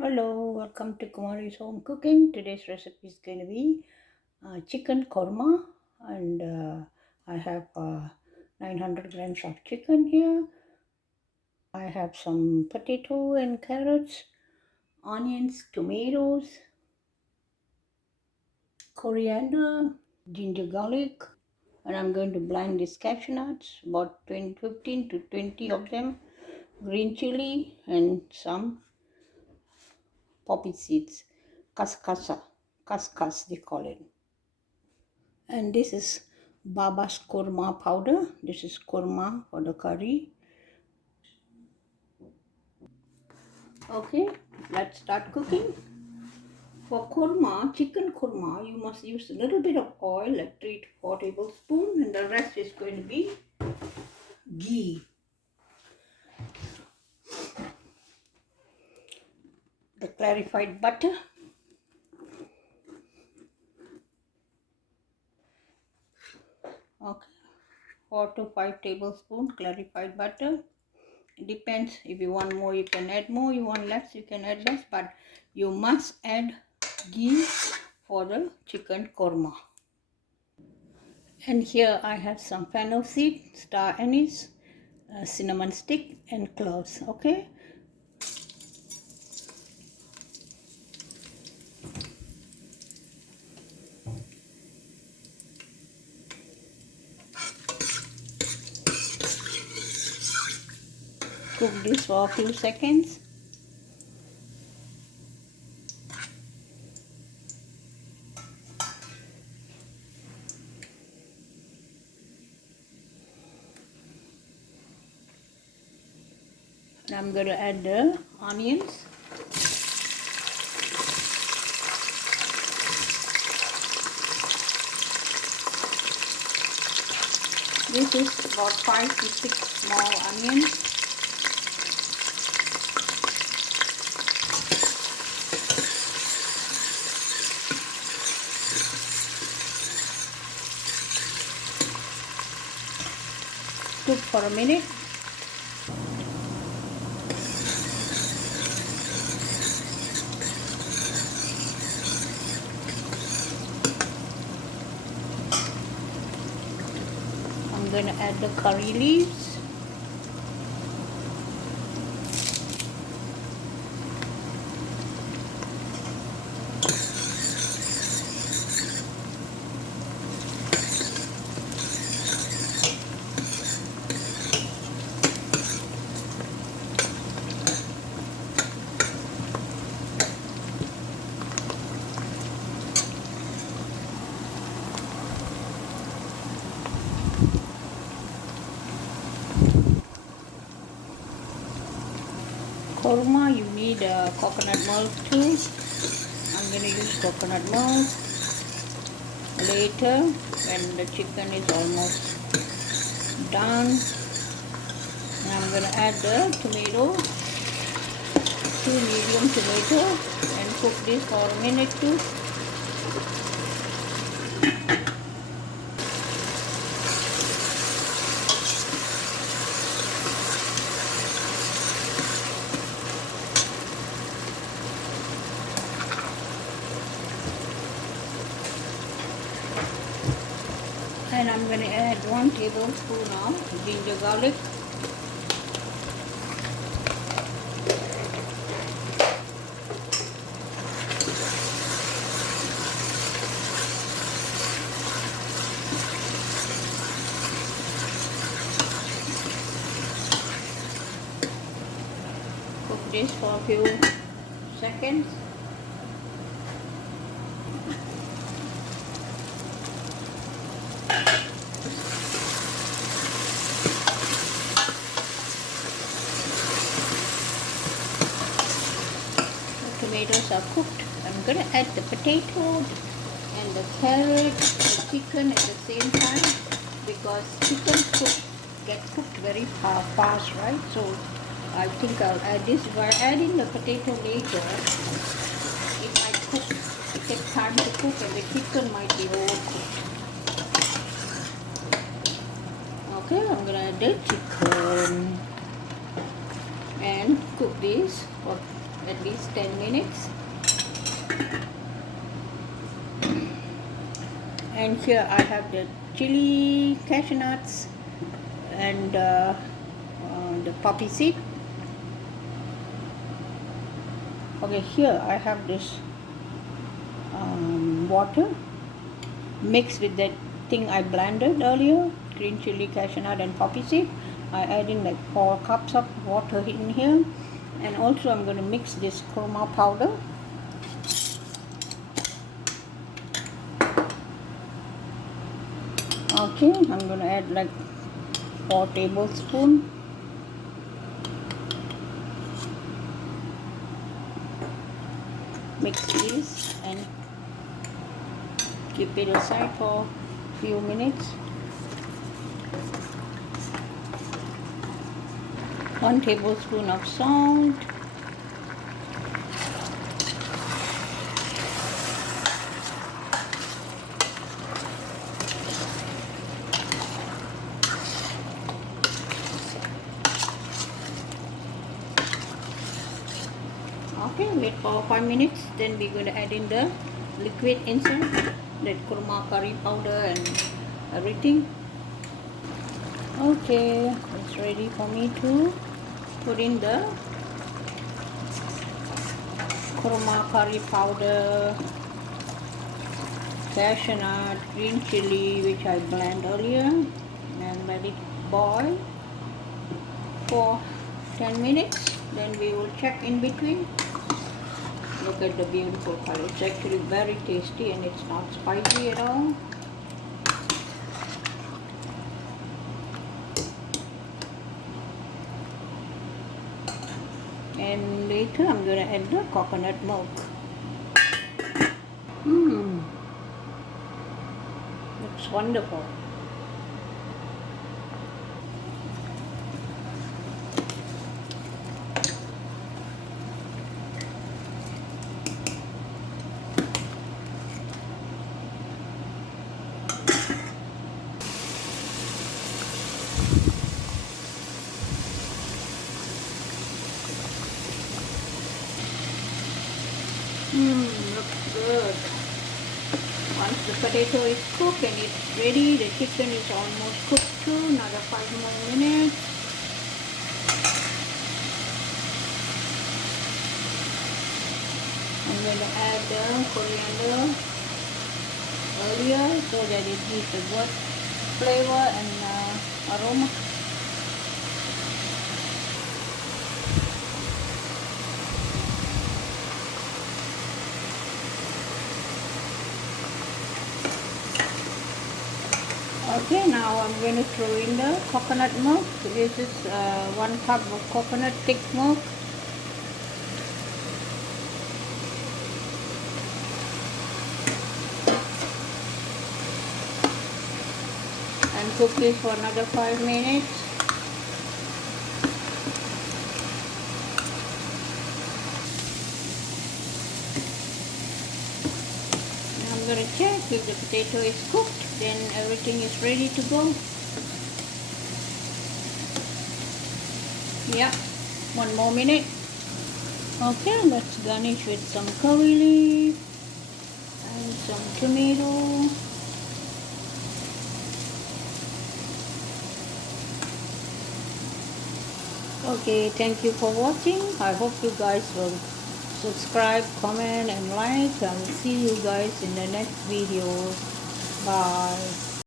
Hello, welcome to Kumari's Home Cooking. Today's recipe is going to be chicken korma, and I have 900 grams of chicken here. I have some potato and carrots, onions, tomatoes, coriander, ginger garlic, and I'm going to blend these cashew nuts, about 15 to 20 of them, green chili, and some poppy seeds, kaskas they call it. And this is Baba's Kurma powder. This is Kurma for the curry. Okay, let's start cooking. For kurma, chicken kurma, you must use a little bit of oil, like 3 to 4 tablespoons, and the rest is going to be ghee. The clarified butter. Okay, 4 to 5 tablespoons clarified butter. It depends. If you want more, you can add more. You want less, you can add less. But you must add ghee for the chicken korma. And here I have some fennel seed, star anise, cinnamon stick, and cloves. Okay. Cook this for a few seconds. And I'm going to add the onions. This is about 5 to 6 small onions. Cook for a minute. I'm going to add the curry leaves. Kurma, you need coconut milk too. I'm going to use coconut milk later when the chicken is almost done. And I'm going to add the tomato, 2 medium tomato, and cook this for a minute too. And I'm going to add 1 tablespoon of ginger garlic. Cook this for a few seconds. Tomatoes are cooked. I'm going to add the potato and the carrot, the chicken at the same time, because chicken get cooked very fast, right? So I think I'll add this. If I'm adding the potato later, it might take time to cook, and the chicken might be overcooked. Okay, I'm going to add the chicken and cook this for at least 10 minutes. And here I have the chili, cashew nuts, and the poppy seed. Okay, here I have this water mixed with that thing I blended earlier, green chili, cashew nut, and poppy seed. I add in like 4 cups of water in here, and also I'm going to mix this kurma powder. Okay, I'm going to add like 4 tablespoons. Mix this and keep it aside for a few minutes. 1 tablespoon of salt. Okay, wait for 5 minutes. Then we're going to add in the liquid inside, that kurma curry powder and everything. Okay, it's ready for me to put in the kurma curry powder, cashew nut, green chili, which I blended earlier, and let it boil for 10 minutes. Then we will check in between. Look at the beautiful color. It's actually very tasty and it's not spicy at all. And later I'm going to add the coconut milk. Looks wonderful. Looks good. Once the potato is cooked and it's ready, the chicken is almost cooked too. Another 5 more minutes. I'm going to add the coriander earlier so that it gives a good flavor and aroma. Okay, now I'm going to throw in the coconut milk. This is 1 cup of coconut thick milk. And cook this for another 5 minutes. Now I'm going to check if the potato is cooked. Then everything is ready to go. Yeah, 1 more minute. Okay, let's garnish with some curry leaf and some tomato. Okay, thank you for watching. I hope you guys will subscribe, comment and like. I will see you guys in the next video. Bye.